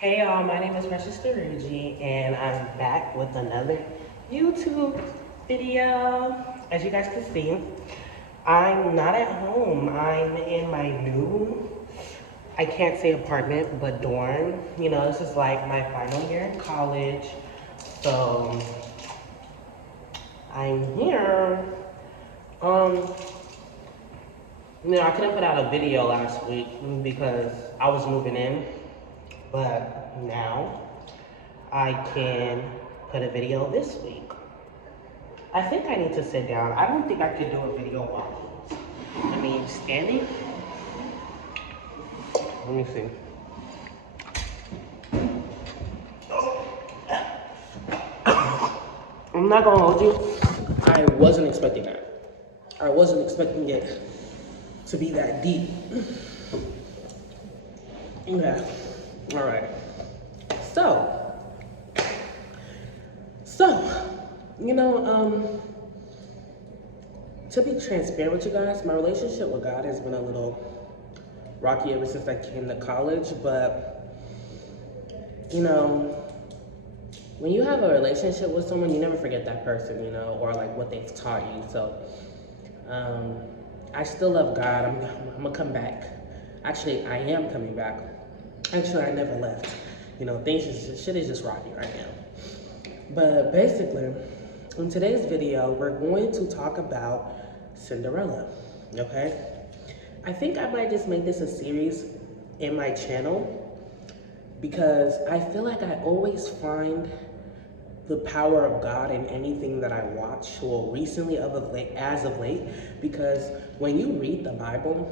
Hey y'all, my name is Precious Derugi and I'm back with another YouTube video. As you guys can see, I'm not at home. I'm in my new, I can't say apartment, but dorm. You know, this is like my final year in college. So I'm here. Um, I couldn't put out a video last week because I was moving in, but now I can put a video this week. I think I need to sit down. I don't think I could do a video walking. I mean, standing. Let me see. I'm not gonna hold you. I wasn't expecting that. I wasn't expecting it to be that deep. Yeah. All right. So, so, you know, to be transparent with you guys, my relationship with God has been a little rocky ever since I came to college, but you know, when you have a relationship with someone, you never forget that person, you know, or like what they've taught you. So, I still love God. I'm gonna come back. Actually, I am coming back. Actually, I never left. You know, shit is just rocky right now. But basically, in today's video, we're going to talk about Cinderella, okay? I think I might just make this a series in my channel because I feel like I always find the power of God in anything that I watch, well, recently as of late, because when you read the Bible,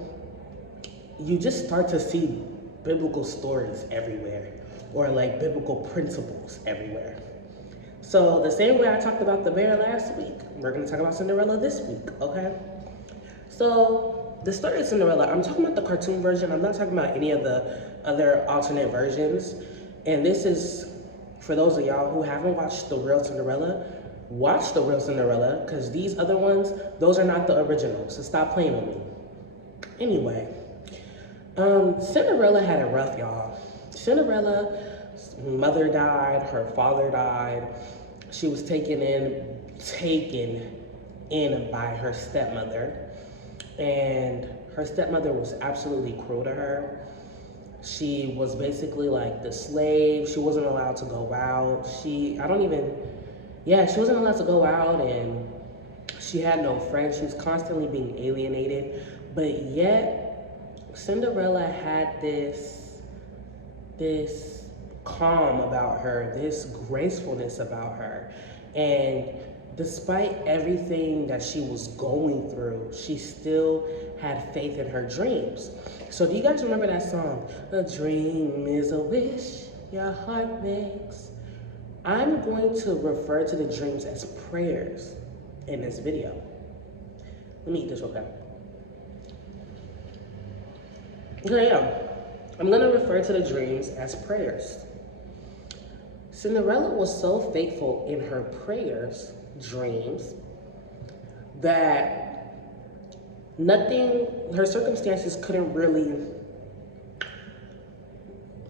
you just start to see biblical stories everywhere, or like biblical principles everywhere. So the same way I talked about the bear last week, we're gonna talk about Cinderella this week, okay? So the story of Cinderella, I'm talking about the cartoon version. I'm not talking about any of the other alternate versions. And this is, for those of y'all who haven't watched the real Cinderella, watch the real Cinderella, because these other ones, those are not the originals, so stop playing with me. Anyway, Cinderella had it rough, y'all. Cinderella's mother died, her father died. She was taken in by her stepmother. And her stepmother was absolutely cruel to her. She was basically like the slave. She wasn't allowed to go out. She wasn't allowed to go out, and she had no friends. She was constantly being alienated. But yet, Cinderella had this calm about her, this gracefulness about her. And despite everything that she was going through, she still had faith in her dreams. So do you guys remember that song? A dream is a wish your heart makes. I'm going to refer to the dreams as prayers in this video. Let me eat this real quick. Okay, yeah. I'm gonna refer to the dreams as prayers. Cinderella was so faithful in her prayers, dreams, that her circumstances couldn't really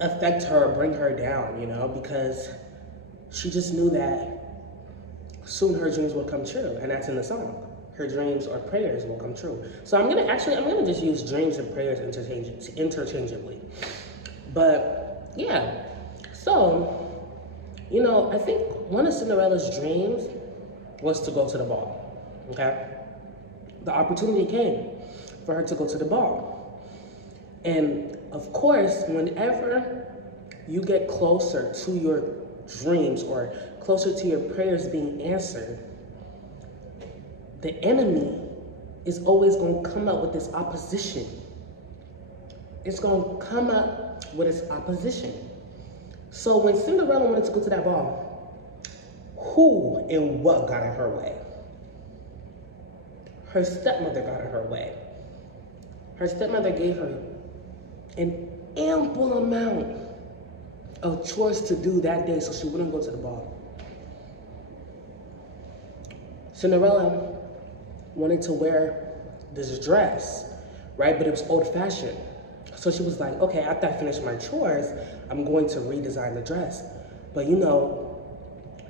affect her or bring her down, you know, because she just knew that soon her dreams would come true, and that's in the song. Her dreams or prayers will come true. So I'm gonna just use dreams and prayers interchangeably. But yeah, so, you know, I think one of Cinderella's dreams was to go to the ball, okay? The opportunity came for her to go to the ball. And of course, whenever you get closer to your dreams or closer to your prayers being answered, the enemy is always going to come up with this opposition. It's going to come up with its opposition. So when Cinderella wanted to go to that ball, who and what got in her way? Her stepmother got in her way. Her stepmother gave her an ample amount of chores to do that day so she wouldn't go to the ball. Cinderella wanted to wear this dress, right? But it was old-fashioned. So she was like, okay, after I finish my chores, I'm going to redesign the dress. But you know,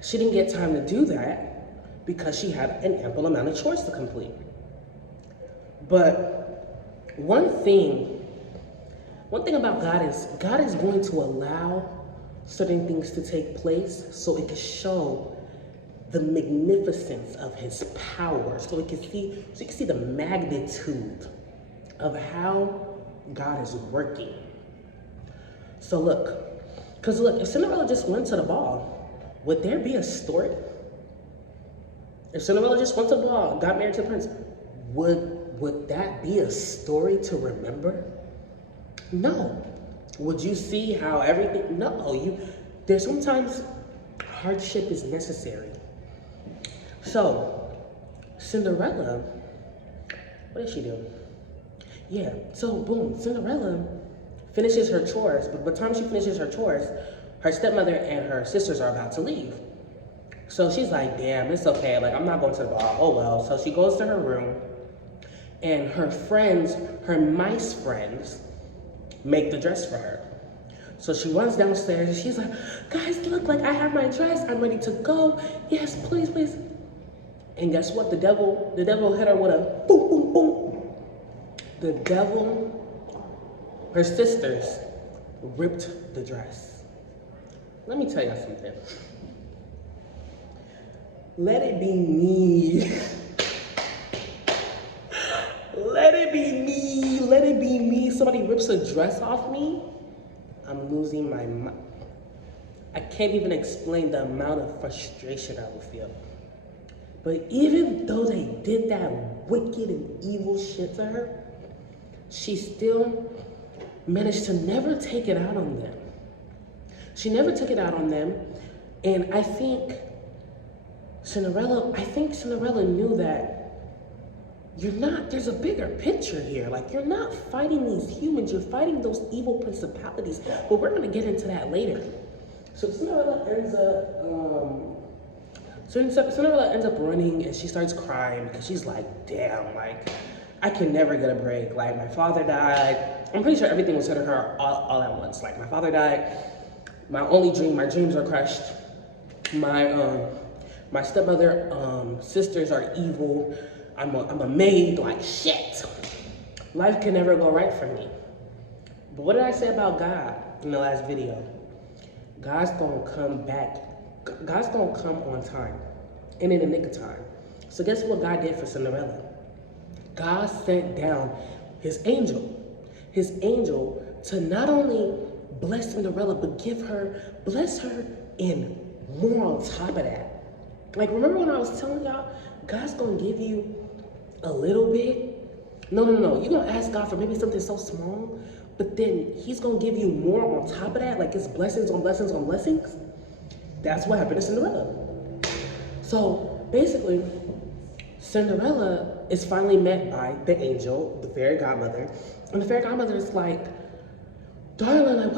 she didn't get time to do that because she had an ample amount of chores to complete. But one thing about God is going to allow certain things to take place so it can show the magnificence of his power. So you can see the magnitude of how God is working. So look, if Cinderella just went to the ball, would there be a story? If Cinderella just went to the ball, got married to the prince, would that be a story to remember? No. Would you see how everything? No. There's sometimes hardship is necessary. So Cinderella, what did she do? Yeah. So boom, Cinderella finishes her chores, but by the time she finishes her chores, her stepmother and her sisters are about to leave. So she's like, damn, it's okay. Like, I'm not going to the ball. Oh well. So she goes to her room, and her friends, her mice friends, make the dress for her. So she runs downstairs and she's like, guys, look, like I have my dress. I'm ready to go. Yes, please, please. And guess what? The devil hit her with a boom, boom, boom. The devil, her sisters, ripped the dress. Let me tell you something. Let it be me. Let it be me. Let it be me. Somebody rips a dress off me. I'm losing my mind. I can't even explain the amount of frustration I will feel. But even though they did that wicked and evil shit to her, she still managed to never take it out on them. She never took it out on them. And I think Cinderella knew that there's a bigger picture here. Like, you're not fighting these humans, you're fighting those evil principalities. But we're gonna get into that later. So Cinderella ends up running, and she starts crying because she's like, damn, like, I can never get a break. Like, my father died. I'm pretty sure everything was hitting her all at once. Like, my father died, my dreams are crushed. My stepmother, sisters are evil. I'm a maid, like, shit. Life can never go right for me. But what did I say about God in the last video? God's gonna come back. God's gonna come on time and in the nick of time. So guess what God did for Cinderella? God sent down his angel to not only bless Cinderella, but bless her and more on top of that. Like, remember when I was telling y'all, God's gonna give you a little bit? No. You're gonna ask God for maybe something so small, but then he's gonna give you more on top of that, like it's blessings on blessings on blessings. That's what happened to Cinderella. So basically, Cinderella is finally met by the angel, the fairy godmother, and the fairy godmother is like, darling, like,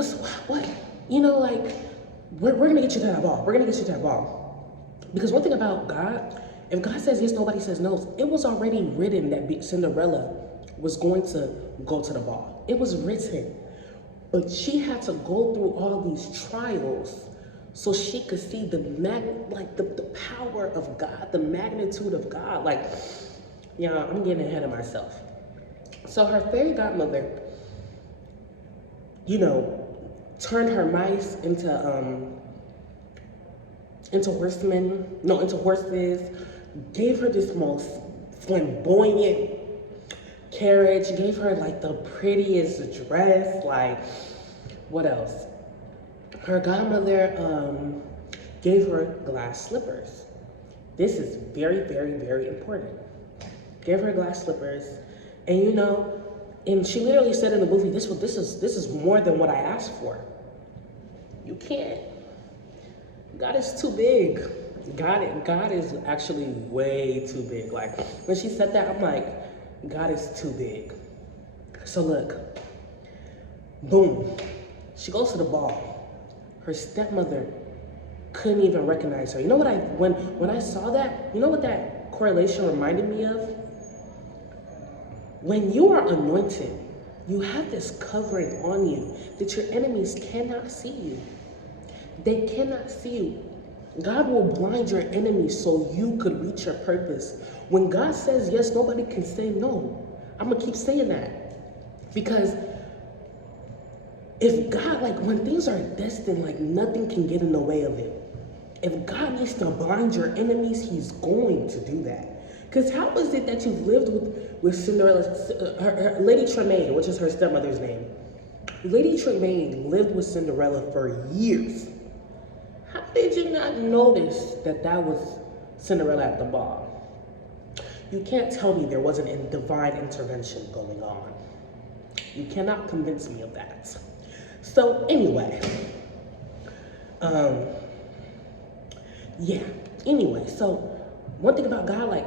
what? You know, like, we're gonna get you to that ball. We're gonna get you to that ball. Because one thing about God, if God says yes, nobody says no. It was already written that Cinderella was going to go to the ball. It was written. But she had to go through all these trials so she could see the power of God, the magnitude of God. Like, yeah, I'm getting ahead of myself. So her fairy godmother, turned her mice into horses, gave her this most flamboyant carriage, gave her like the prettiest dress, like, what else? Her godmother gave her glass slippers. This is very, very, very important. Gave her glass slippers, and and she literally said in the movie, this is more than what I asked for. You can't. God is too big. God is actually way too big. Like, when she said that, I'm like, God is too big. So look, boom, she goes to the ball. Her stepmother couldn't even recognize her. You know what when I saw that, you know what that correlation reminded me of? When you are anointed You have this covering on you that your enemies cannot see you. They cannot see you. God will blind your enemies so you could reach your purpose. When God says yes, nobody can say no. I'm going to keep saying that. Because if God, like when things are destined, like nothing can get in the way of it. If God needs to blind your enemies, he's going to do that. Because how is it that you've lived with Cinderella, Lady Tremaine, which is her stepmother's name. Lady Tremaine lived with Cinderella for years. How did you not notice that that was Cinderella at the ball? You can't tell me there wasn't a divine intervention going on. You cannot convince me of that. So anyway, so one thing about God, like,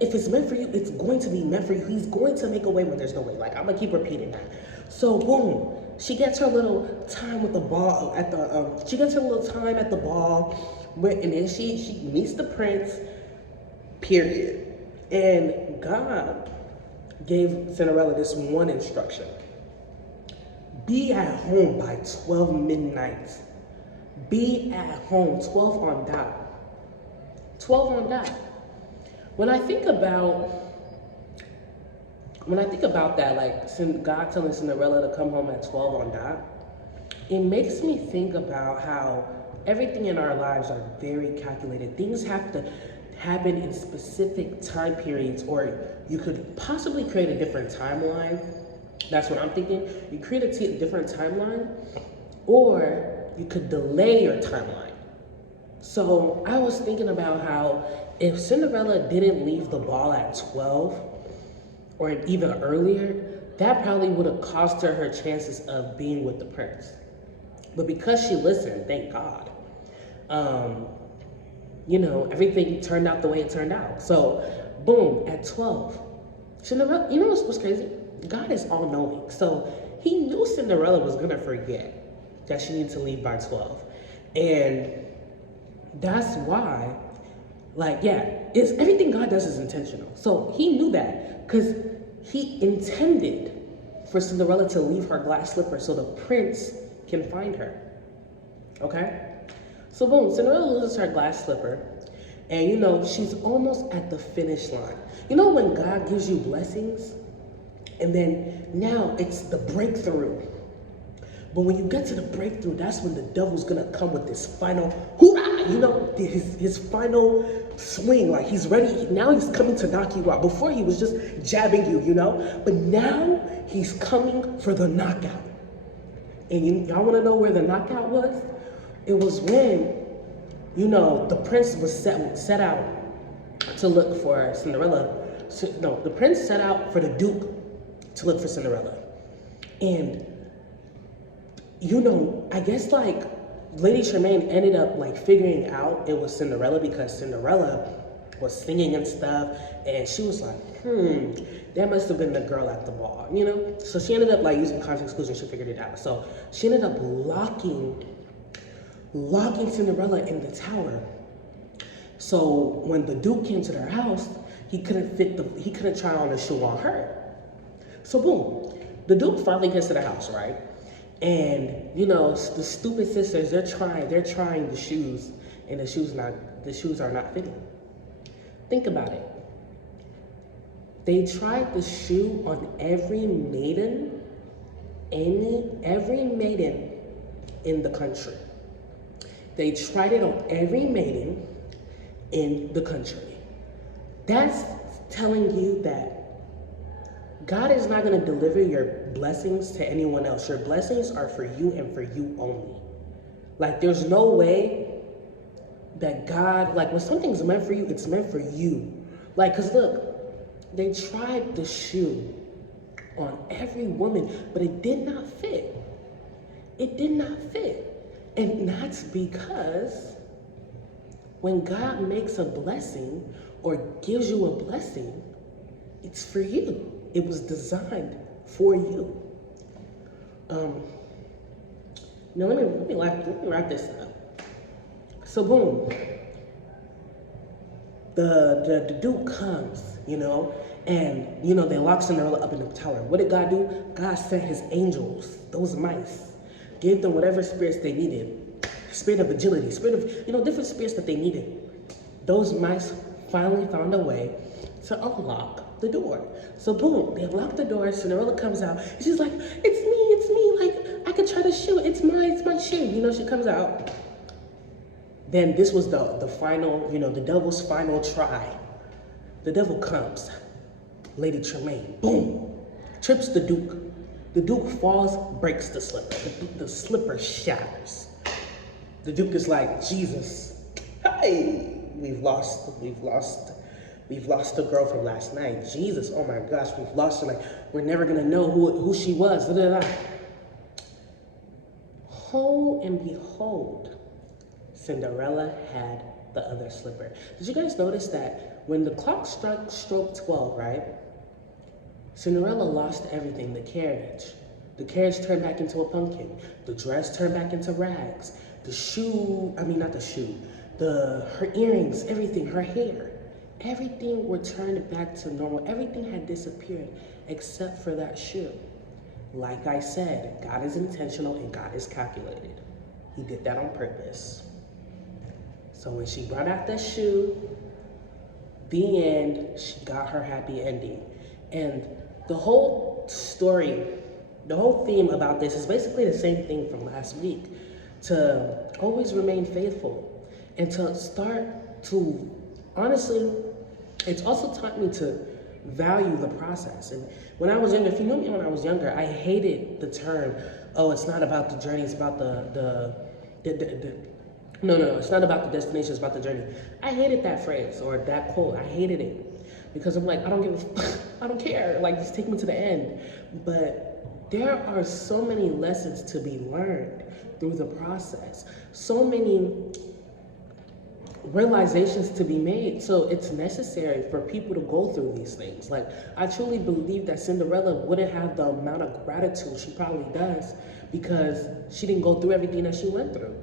if it's meant for you, it's going to be meant for you. He's going to make a way when there's no way. Like, I'm gonna keep repeating that. So boom, she gets her little time with the ball at the, she gets her little time at the ball, and then she meets the prince, period. And God gave Cinderella this one instruction. Be at home by 12 midnight. Be at home, 12 on dot. 12 on dot. When I think about that, like God telling Cinderella to come home at 12 on dot, it makes me think about how everything in our lives are very calculated. Things have to happen in specific time periods, or you could possibly create a different timeline. That's what I'm thinking. You create a different timeline, or you could delay your timeline. So I was thinking about how if Cinderella didn't leave the ball at 12, or even earlier, that probably would have cost her her chances of being with the prince. But because she listened, thank God, everything turned out the way it turned out. So, boom, at 12, Cinderella, you know what's crazy? God is all-knowing. So he knew Cinderella was gonna forget that she needed to leave by 12. And that's why, it's everything God does is intentional. So he knew that because he intended for Cinderella to leave her glass slipper so the prince can find her. Okay? So boom, Cinderella loses her glass slipper, and she's almost at the finish line. You know when God gives you blessings, and then now it's the breakthrough. But when you get to the breakthrough, that's when the devil's gonna come with this final hoorah, his final swing. Like he's ready, now he's coming to knock you out. Before he was just jabbing you, But now he's coming for the knockout. And y'all wanna know where the knockout was? It was when, the prince was set out to look for Cinderella. No, the prince set out for the Duke to look for Cinderella. And I guess Lady Tremaine ended up figuring out it was Cinderella because Cinderella was singing and stuff, and she was like, that must have been the girl at the ball, So she ended up using context clues, and she figured it out. So she ended up locking Cinderella in the tower. So when the Duke came to their house, he couldn't try on a shoe on her. So boom, the Duke finally gets to the house, right? And the stupid sisters, they're trying the shoes, and the shoes are not fitting. Think about it. They tried the shoe on every maiden in the country. They tried it on every maiden in the country. That's telling you that God is not going to deliver your blessings to anyone else. Your blessings are for you and for you only. There's no way that God, when something's meant for you, it's meant for you. Because look, they tried the shoe on every woman, but it did not fit. It did not fit. And that's because when God makes a blessing or gives you a blessing, it's for you. It was designed for you. Now let me wrap this up. So boom, the Duke comes, And, you know, they locked Cinderella up in the tower. What did God do? God sent his angels, those mice, gave them whatever spirits they needed. Spirit of agility, spirit of, you know, different spirits that they needed. Those mice finally found a way to unlock the door. So boom, they unlock the door, Cinderella comes out, and she's like, it's me, like, I could try to shoot, it's my shoe. You know, she comes out. Then this was the final, you know, the devil's final try. The devil comes. Lady Tremaine, boom, trips the Duke. The Duke falls, breaks the slipper. The slipper shatters. The Duke is like, Jesus, hey, we've lost the girl from last night. Jesus, oh my gosh, we've lost her. Like, we're never gonna know who she was. Da, da, da. Lo and behold, Cinderella had the other slipper. Did you guys notice that when the clock struck 12, right? Cinderella lost everything, the carriage. The carriage turned back into a pumpkin. The dress turned back into rags. The shoe, I mean, not the shoe, her earrings, everything, her hair, everything returned back to normal. Everything had disappeared except for that shoe. Like I said, God is intentional and God is calculated. He did that on purpose. So when she brought out that shoe, the end, she got her happy ending. And the whole story, the whole theme about this is basically the same thing from last week. To always remain faithful and to start to, honestly, it's also taught me to value the process. And when I was younger, if you knew me when I was younger, I hated the term, oh, it's not about the journey, it's about no, it's not about the destination, it's about the journey. I hated that phrase or that quote. I hated it because I'm like, I don't care. Like, just take me to the end. But there are so many lessons to be learned through the process. So many realizations to be made. So it's necessary for people to go through these things. Like, I truly believe that Cinderella wouldn't have the amount of gratitude she probably does because she didn't go through everything that she went through.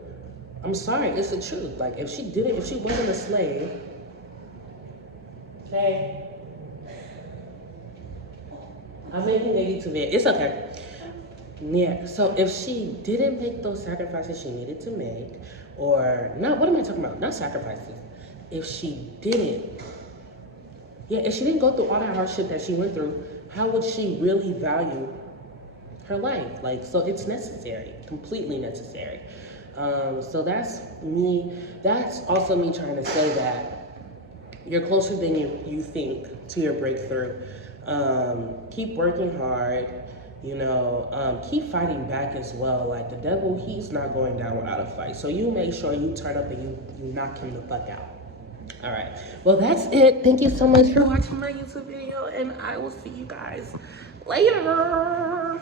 I'm sorry, it's the truth. Like, if she wasn't a slave, okay, I'm making a YouTube video. It's okay. Yeah, so if she didn't make those sacrifices she needed to make, or not, what am I talking about? Not sacrifices. If she didn't go through all that hardship that she went through, how would she really value her life? Like, so it's necessary, completely necessary. So that's me. That's also me trying to say that you're closer than you think to your breakthrough. Keep working hard, you know, keep fighting back as well. Like, the devil, he's not going down without a fight. So you make sure you turn up and you knock him the fuck out. All right. Well, that's it. Thank you so much for watching my YouTube video, and I will see you guys later.